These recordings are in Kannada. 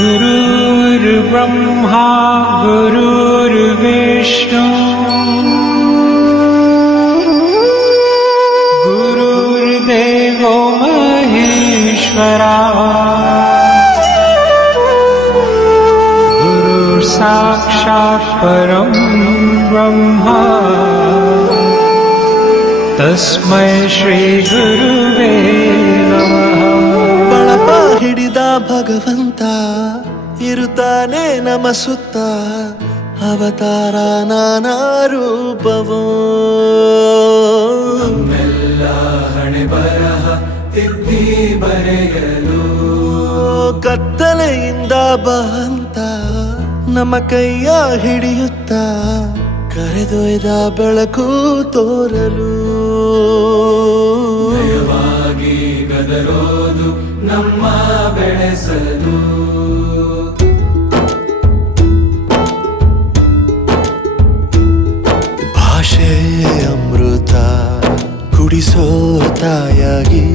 गुरुर्ब्रह्मा गुरुर्विष्णु गुरुर्देवो महेश्वरा गुरुर्साक्षात् परं ब्रह्म तस्मै श्री गुरुवे नमः। ಬಳಪ ಹಿಡಿದ ಭಗವಂತ ಇರುತ್ತಾನೆ ನಮ ಸುತ್ತ, ಅವತಾರ ನಾನಾ ರೂಪವೋ. ನಮ್ಮೆಲ್ಲ ಹಣೆ ಬರಹ ತಿದ್ದಿ ಬರೆಯಲು ಕತ್ತಲೆಯಿಂದ ಬಂತ ನಮ್ಮ ಕೈಯ ಹಿಡಿಯುತ್ತ, ಕರೆದೊಯ್ದ ಬೆಳಕು ತೋರಲು. ನಯವಾಗಿ ಗದರೋದು ನಮ್ಮ ಬೆಳೆಸಲು. ಭಾಷೆ ಅಮೃತ ಕುಡಿಸೋ ತಾಯಾಗಿ,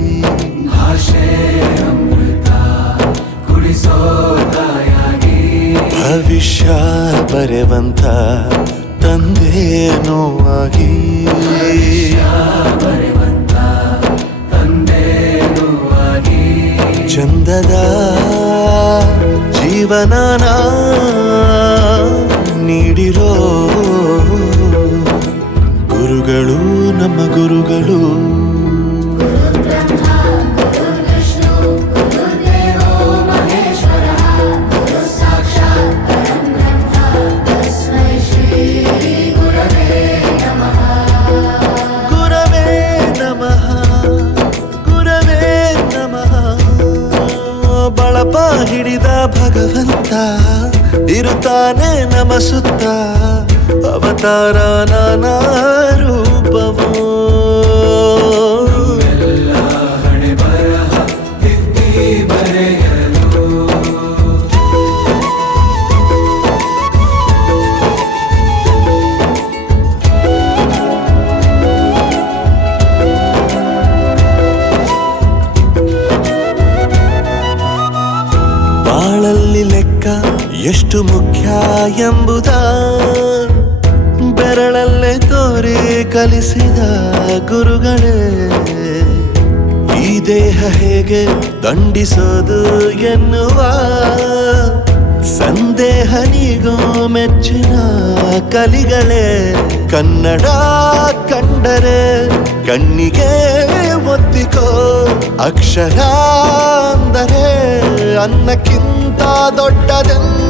ಭಾಷೆ ಅಮೃತ ಕುಡಿಸೋ ತಾಯಾಗಿ, ಭವಿಷ್ಯ ಬರೆವಂತ ತಂದೇನೋ ಆಗಿ, ಬರೆವಂತ ತಂದೇನೂ ಆಗಿ, ಚಂದದ ಜೀವನನ ನೀಡಿರೋ ಗುರುಗಳು ನಮ್ಮ ಗುರುಗಳು. ಬಳಪ ಹಿಡಿದ ಭಗವಂತ ಇರುತ್ತಾನೆ ನಮ ಸುತ್ತ, ಅವತಾರ ನಾನಾ ರೂಪವೋ. ಎಲ್ಲ ಹಣೆ ಬರಹ ತಿದ್ದಿ ಬರೆಯಲು. ಬಾಳಲ್ಲಿ ಲೆಕ್ಕ ಎಷ್ಟು ಮುಖ್ಯ ಎಂಬುದ ಬೆರಳಲ್ಲೇ ತೋರಿ ಕಲಿಸಿದ ಗುರುಗಳೇ. ಈ ದೇಹ ಹೇಗೆ ದಂಡಿಸೋದು ಎನ್ನುವ ಸಂದೇಹ ನೀಗೋ ಮೆಚ್ಚಿನ ಕಲಿಗಳೇ. ಕನ್ನಡ ಕಂಡರೆ ಕಣ್ಣಿಗೆ ಒತ್ತಿಕೋ, ಅಕ್ಷರ ಅಂದರೆ ಅನ್ನಕ್ಕಿಂತ ದೊಡ್ಡದೆಂದು